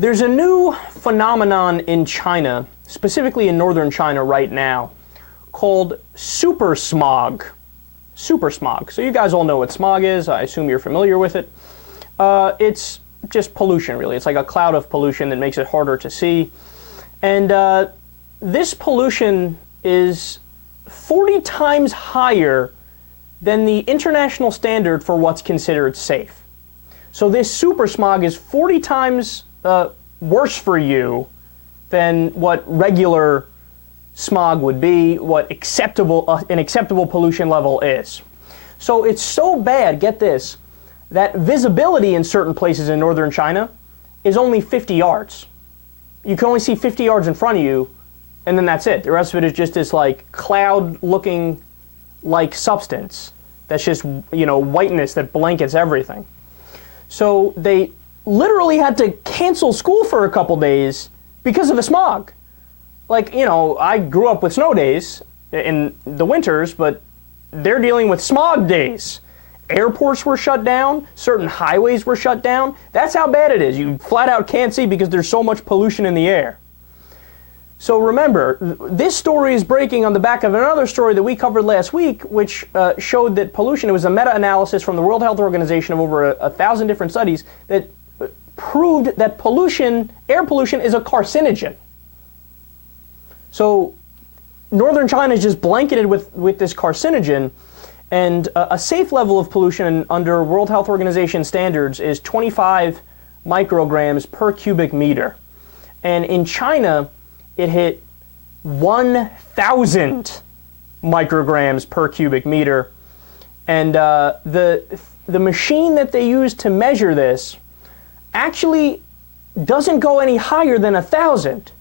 There's a new phenomenon in China, specifically in northern China right now, called super smog. Super smog. So you guys all know what smog is. I assume you're familiar with it. It's just pollution, really. It's like a cloud of pollution that makes it harder to see. And this pollution is 40 times higher than the international standard for what's considered safe. So this super smog is 40 times worse for you than what regular smog would be, what an acceptable pollution level is. So it's so bad, get this, that visibility in certain places in northern China is only 50 yards. You can only see 50 yards in front of you, and then that's it. The rest of it is just this like cloud-looking like substance that's just, you know, whiteness that blankets everything. So they literally had to cancel school for a couple days because of the smog. Like, you know, I grew up with snow days in the winters, but they're dealing with smog days. Airports were shut down, certain highways were shut down. That's how bad it is. You flat out can't see because there's so much pollution in the air. So remember, this story is breaking on the back of another story that we covered last week, which showed that pollution, it was a meta-analysis from the World Health Organization of over 1,000 different studies that proved that pollution, air pollution, is a carcinogen. So northern China is just blanketed with this carcinogen, and a safe level of pollution under World Health Organization standards is 25 micrograms per cubic meter. And in China, it hit 1,000 micrograms per cubic meter. And the machine that they use to measure this actually doesn't go any higher than 1,000.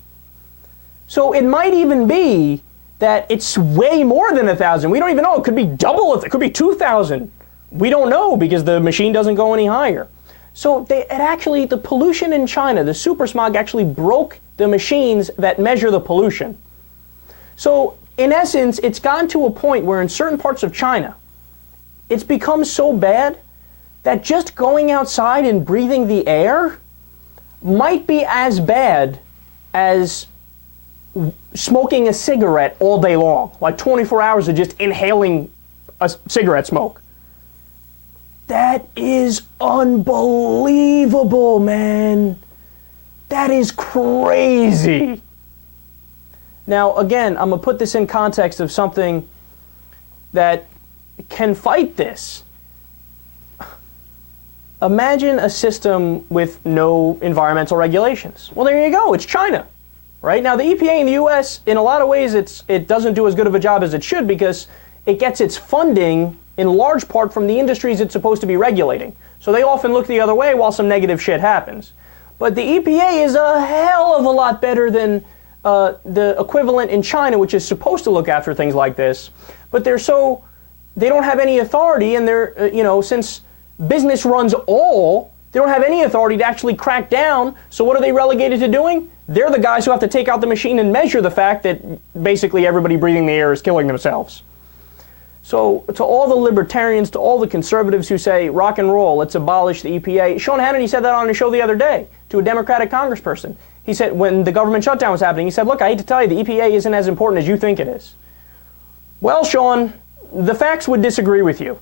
So it might even be that it's way more than 1,000. We don't even know. It could be double. It could be 2,000. We don't know because the machine doesn't go any higher. So the pollution in China, the super smog, actually broke the machines that measure the pollution. So in essence, it's gotten to a point where in certain parts of China, it's become so bad that just going outside and breathing the air might be as bad as smoking a cigarette all day long, like 24 hours of just inhaling a cigarette smoke. That is unbelievable, man. That is crazy. Now, again, I'm going to put this in context of something that can fight this. Imagine a system with no environmental regulations. Well, there you go. It's China. Right? Now, the EPA in the U.S., in a lot of ways, it doesn't do as good of a job as it should because it gets its funding in large part from the industries it's supposed to be regulating. So they often look the other way while some negative shit happens. But the EPA is a hell of a lot better than the equivalent in China, which is supposed to look after things like this. But they don't have any authority, and since business runs all, they don't have any authority to actually crack down. So what are they relegated to doing? They're the guys who have to take out the machine and measure the fact that basically everybody breathing the air is killing themselves. So to all the libertarians, to all the conservatives who say, rock and roll, let's abolish the EPA. Sean Hannity said that on his show the other day to a Democratic congressperson. He said, when the government shutdown was happening, he said, look, I hate to tell you, the EPA isn't as important as you think it is. Well, Sean, the facts would disagree with you.